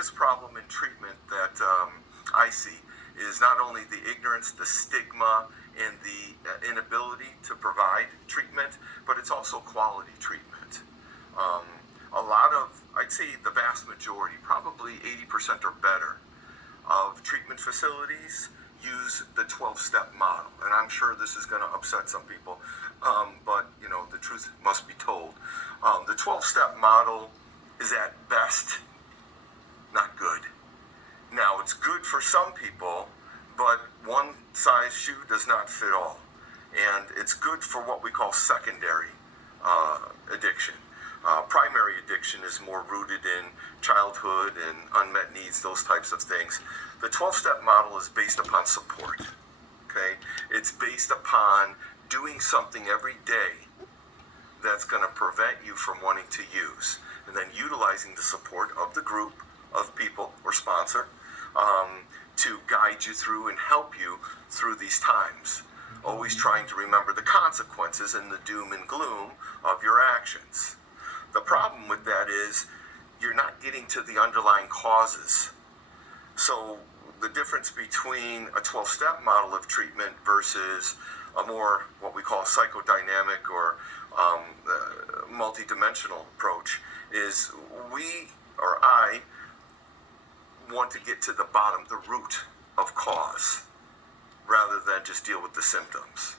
biggest problem in treatment that I see is not only the ignorance, the stigma, and the inability to provide treatment, but it's also quality treatment. A lot of, I'd say the vast majority, probably 80% or better, of treatment facilities use the 12-step model. And I'm sure this is going to upset some people, but the truth must be told. The 12-step model is at best not good. Now, it's good for some people, but one size shoe does not fit all. And it's good for what we call secondary addiction. Primary addiction is more rooted in childhood and unmet needs, those types of things. The 12-step model is based upon support. Okay? It's based upon doing something every day that's going to prevent you from wanting to use, and then utilizing the support of the group of people or sponsor to guide you through and help you through these times. Always trying to remember the consequences and the doom and gloom of your actions. The problem with that is you're not getting to the underlying causes. So the difference between a 12-step model of treatment versus a more what we call psychodynamic or multidimensional approach is I want to get to the bottom, the root of cause, rather than just deal with the symptoms.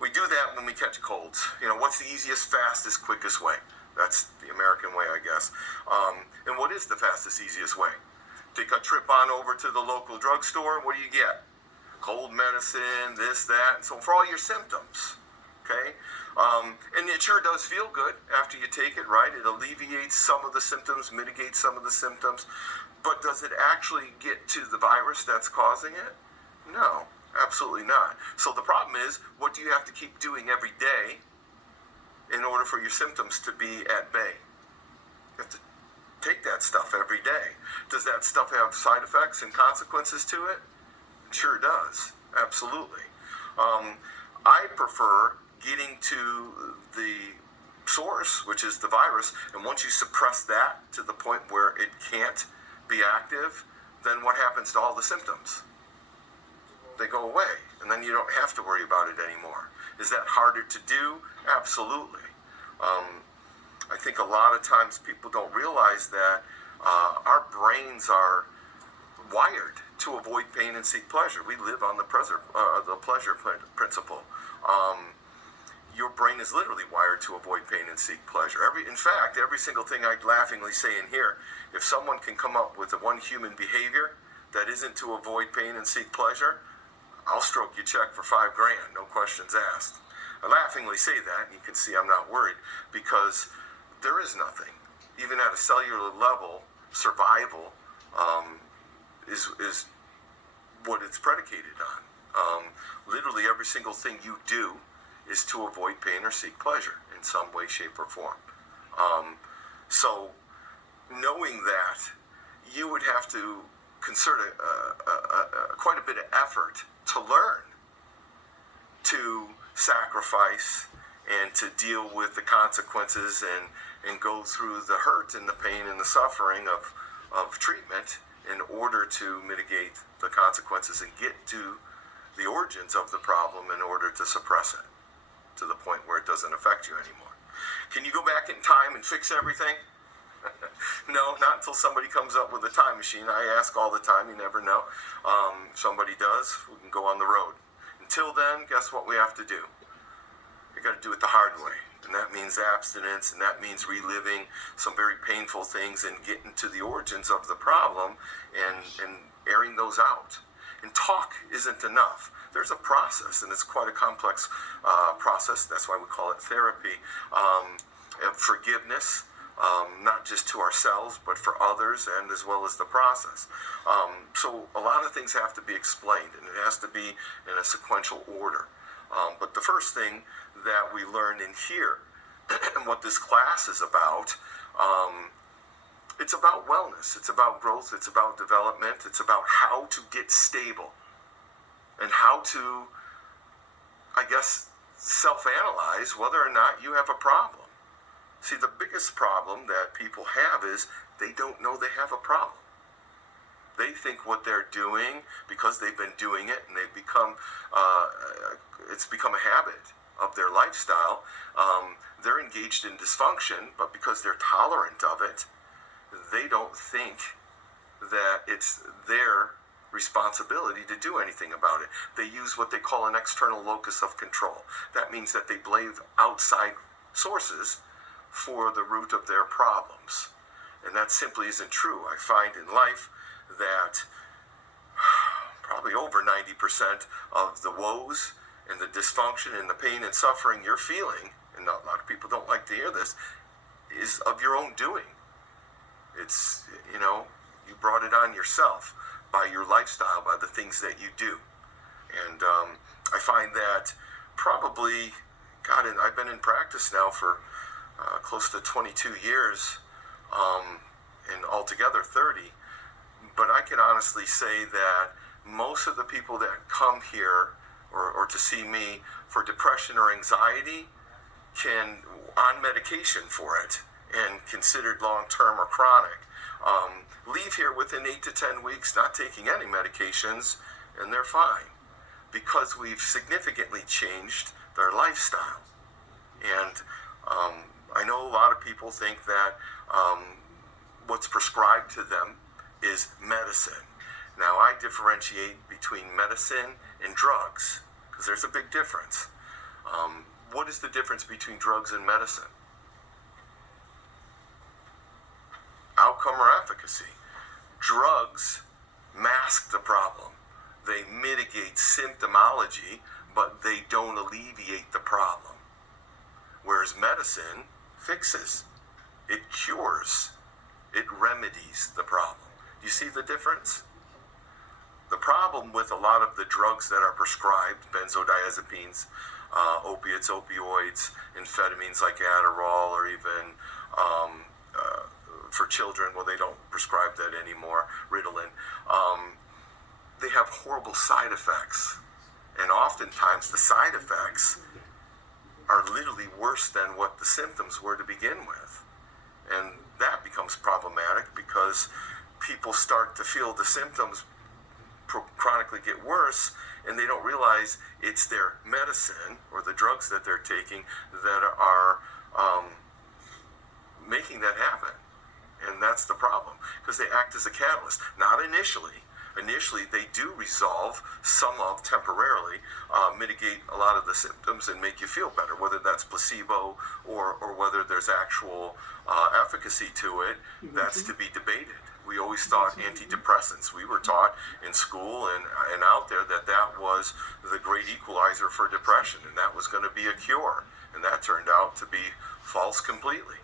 We do that when we catch colds. What's the easiest, fastest, quickest way? That's the American way, I guess. And what is the fastest, easiest way? Take a trip on over to the local drugstore. What do you get? Cold medicine, this, that, and so for all your symptoms. Okay? And it sure does feel good after you take it, right? It alleviates some of the symptoms, mitigates some of the symptoms. But does it actually get to the virus that's causing it? No, absolutely not. So the problem is, what do you have to keep doing every day in order for your symptoms to be at bay? You have to take that stuff every day. Does that stuff have side effects and consequences to it? It sure does. Absolutely. I prefer getting to the source, which is the virus, and once you suppress that to the point where it can't be active, then what happens to all the symptoms? They go away, and then you don't have to worry about it anymore. Is that harder to do? Absolutely. I think a lot of times people don't realize that our brains are wired to avoid pain and seek pleasure. We live on the pleasure principle. Your brain is literally wired to avoid pain and seek pleasure. In fact, every single thing I laughingly say in here, if someone can come up with one human behavior that isn't to avoid pain and seek pleasure, I'll stroke your check for $5,000, no questions asked. I laughingly say that, and you can see I'm not worried, because there is nothing. Even at a cellular level, survival is what it's predicated on. Literally every single thing you do is to avoid pain or seek pleasure in some way, shape, or form. So knowing that, you would have to concert quite a bit of effort to learn to sacrifice and to deal with the consequences and go through the hurt and the pain and the suffering of treatment in order to mitigate the consequences and get to the origins of the problem in order to suppress it to the point where it doesn't affect you anymore. Can you go back in time and fix everything? No, not until somebody comes up with a time machine. I ask all the time, you never know. If somebody does, we can go on the road. Until then, guess what we have to do? We got to do it the hard way. And that means abstinence, and that means reliving some very painful things and getting to the origins of the problem and airing those out. And talk isn't enough. There's a process, and it's quite a complex process. That's why we call it therapy. Forgiveness, not just to ourselves, but for others, and as well as the process. So a lot of things have to be explained, and it has to be in a sequential order. But the first thing that we learned in here, and what this class is about, it's about wellness, it's about growth, it's about development, it's about how to get stable, and how to, I guess, self-analyze whether or not you have a problem. See, the biggest problem that people have is they don't know they have a problem. They think what they're doing, because they've been doing it and they've become, it's become a habit of their lifestyle. They're engaged in dysfunction, but because they're tolerant of it, they don't think that it's their responsibility to do anything about it. They use what they call an external locus of control. That means that they blame outside sources for the root of their problems. And that simply isn't true. I find in life that probably over 90% of the woes and the dysfunction and the pain and suffering you're feeling, and a lot of people don't like to hear this, is of your own doing. It's, you brought it on yourself by your lifestyle, by the things that you do. And I find that probably, God, and I've been in practice now for close to 22 years, and altogether 30. But I can honestly say that most of the people that come here or to see me for depression or anxiety can, on medication for it, and considered long-term or chronic, leave here within 8 to 10 weeks not taking any medications, and they're fine, because we've significantly changed their lifestyle. And I know a lot of people think that what's prescribed to them is medicine. Now, I differentiate between medicine and drugs, because there's a big difference. What is the difference between drugs and medicine? Outcome or efficacy. Drugs mask the problem. They mitigate symptomology, but they don't alleviate the problem. Whereas medicine fixes, it cures, it remedies the problem. You see the difference? The problem with a lot of the drugs that are prescribed, benzodiazepines, opiates, opioids, amphetamines like Adderall, or even for children, well, they don't prescribe that anymore, Ritalin, they have horrible side effects. And oftentimes the side effects are literally worse than what the symptoms were to begin with. And that becomes problematic because people start to feel the symptoms chronically get worse, and they don't realize it's their medicine or the drugs that they're taking that are making that happen. And that's the problem, because they act as a catalyst. Not initially. Initially, they do resolve some of, temporarily, mitigate a lot of the symptoms and make you feel better, whether that's placebo or whether there's actual efficacy to it. That's to be debated. We always thought antidepressants. We were taught in school and out there that was the great equalizer for depression, and that was going to be a cure. And that turned out to be false completely.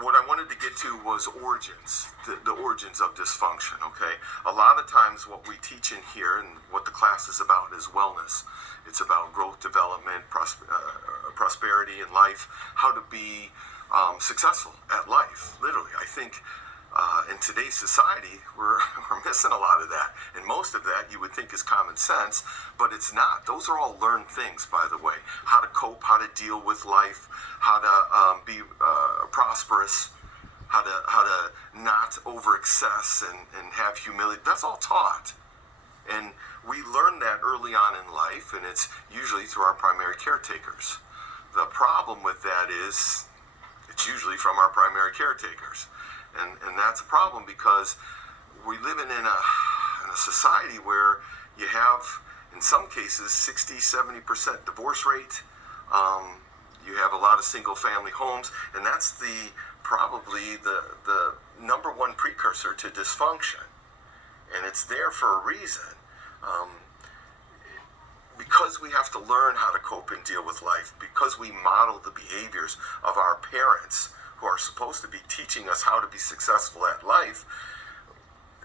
What I wanted to get to was origins, the origins of dysfunction, okay? A lot of times what we teach in here and what the class is about is wellness. It's about growth, development, prosperity in life, how to be successful at life, literally. I think in today's society, we're missing a lot of that. And most of that you would think is common sense, but it's not. Those are all learned things, by the way. How to cope, how to deal with life, how to be prosperous, how to not over excess and have humility. That's all taught. And we learn that early on in life, and it's usually through our primary caretakers. The problem with that is it's usually from our primary caretakers. And that's a problem because we live in a society where you have, in some cases, 60-70% divorce rate. You have a lot of single-family homes, and that's probably the number one precursor to dysfunction. And it's there for a reason. Because we have to learn how to cope and deal with life, because we model the behaviors of our parents who are supposed to be teaching us how to be successful at life,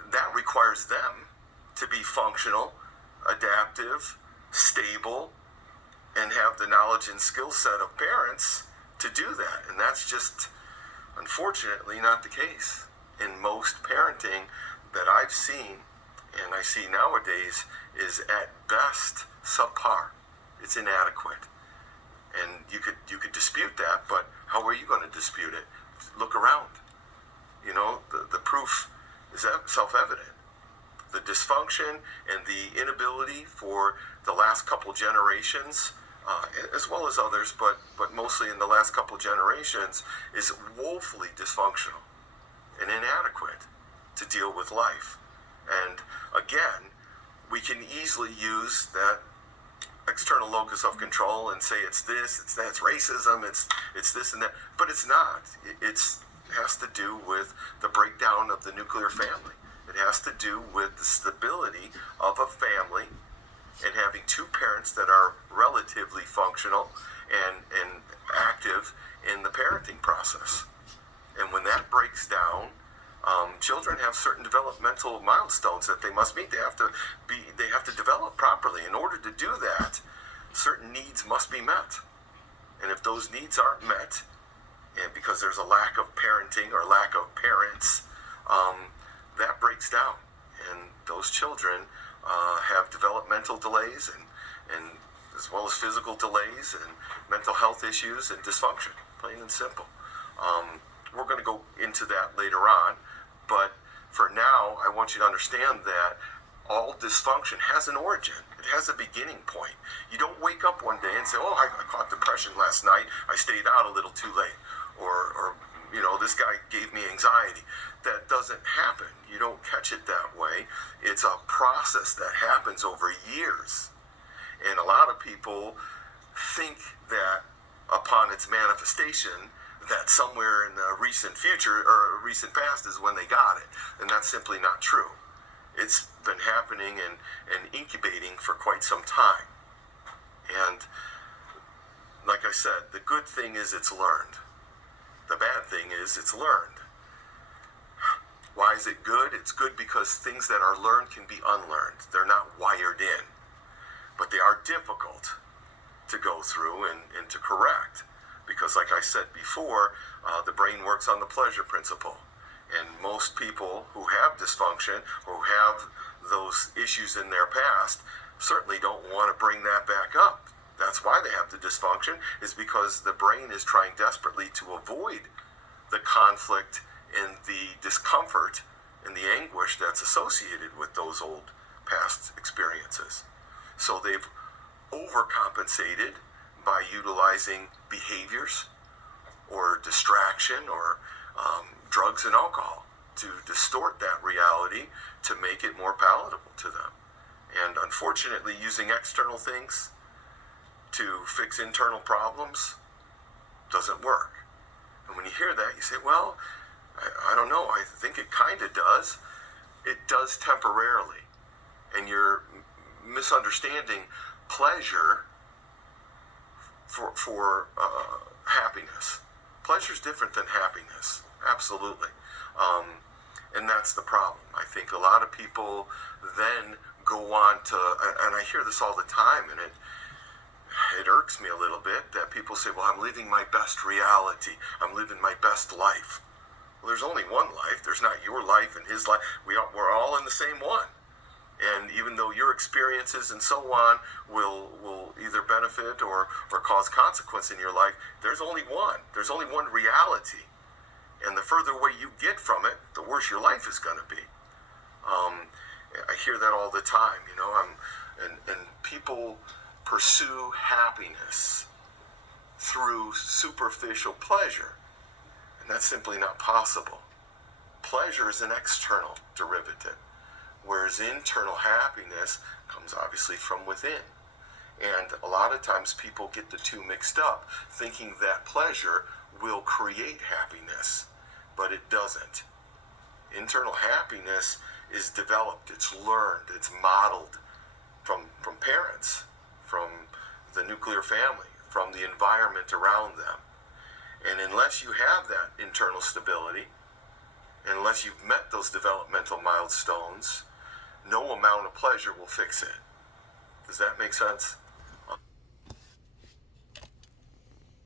that requires them to be functional, adaptive, stable, and have the knowledge and skill set of parents to do that. And that's just, unfortunately, not the case. In most parenting that I've seen, and I see nowadays, is at best subpar. It's inadequate. And you could dispute that, but how are you going to dispute it? Look around. The proof is self-evident. the dysfunction and the inability for the last couple generations, as well as others, but mostly in the last couple generations, is woefully dysfunctional and inadequate to deal with life. And again, we can easily use that external locus of control and say it's this, it's that, it's racism, it's this and that, but it's not. It has to do with the breakdown of the nuclear family. It has to do with the stability of a family and having two parents that are relatively functional and active in the parenting process. And when that breaks down, children have certain developmental milestones that they must meet. They have to develop properly. In order to do that, certain needs must be met. And if those needs aren't met, and because there's a lack of parenting or lack of parents, that breaks down. And those children have developmental delays and as well as physical delays and mental health issues and dysfunction, plain and simple. We're going to go into that later on, but for now, I want you to understand that all dysfunction has an origin. It has a beginning point. You don't wake up one day and say, oh, I caught depression last night. I stayed out a little too late. Or this guy gave me anxiety. That doesn't happen. You don't catch it that way. It's a process that happens over years. And a lot of people think that upon its manifestation, that somewhere in the recent future or recent past is when they got it. And that's simply not true. It's been happening and incubating for quite some time. And like I said, the good thing is it's learned. The bad thing is it's learned. Why is it good? It's good because things that are learned can be unlearned. They're not wired in. But they are difficult to go through and to correct. Because like I said before, the brain works on the pleasure principle. And most people who have dysfunction or who have those issues in their past certainly don't want to bring that back up. That's why they have the dysfunction, is because the brain is trying desperately to avoid the conflict and the discomfort and the anguish that's associated with those old past experiences. So they've overcompensated by utilizing behaviors or distraction or drugs and alcohol to distort that reality to make it more palatable to them. And unfortunately, using external things to fix internal problems doesn't work. And when you hear that, you say, well, I don't know, I think it kind of does. It does temporarily. And you're misunderstanding pleasure for happiness. Pleasure is different than happiness, absolutely. And that's the problem. I think a lot of people then go on to, and I hear this all the time, and it irks me a little bit that people say, well, I'm living my best reality. I'm living my best life. Well, there's only one life. There's not your life and his life. We're all in the same one. And even though your experiences and so on will either benefit or cause consequence in your life, there's only one. There's only one reality. And the further away you get from it, the worse your life is going to be. I hear that all the time, and people pursue happiness through superficial pleasure. And that's simply not possible. Pleasure is an external derivative, whereas internal happiness comes obviously from within. And a lot of times people get the two mixed up, thinking that pleasure will create happiness, but it doesn't. Internal happiness is developed, it's learned, it's modeled from parents, from the nuclear family, from the environment around them. And unless you have that internal stability, unless you've met those developmental milestones, no amount of pleasure will fix it. Does that make sense?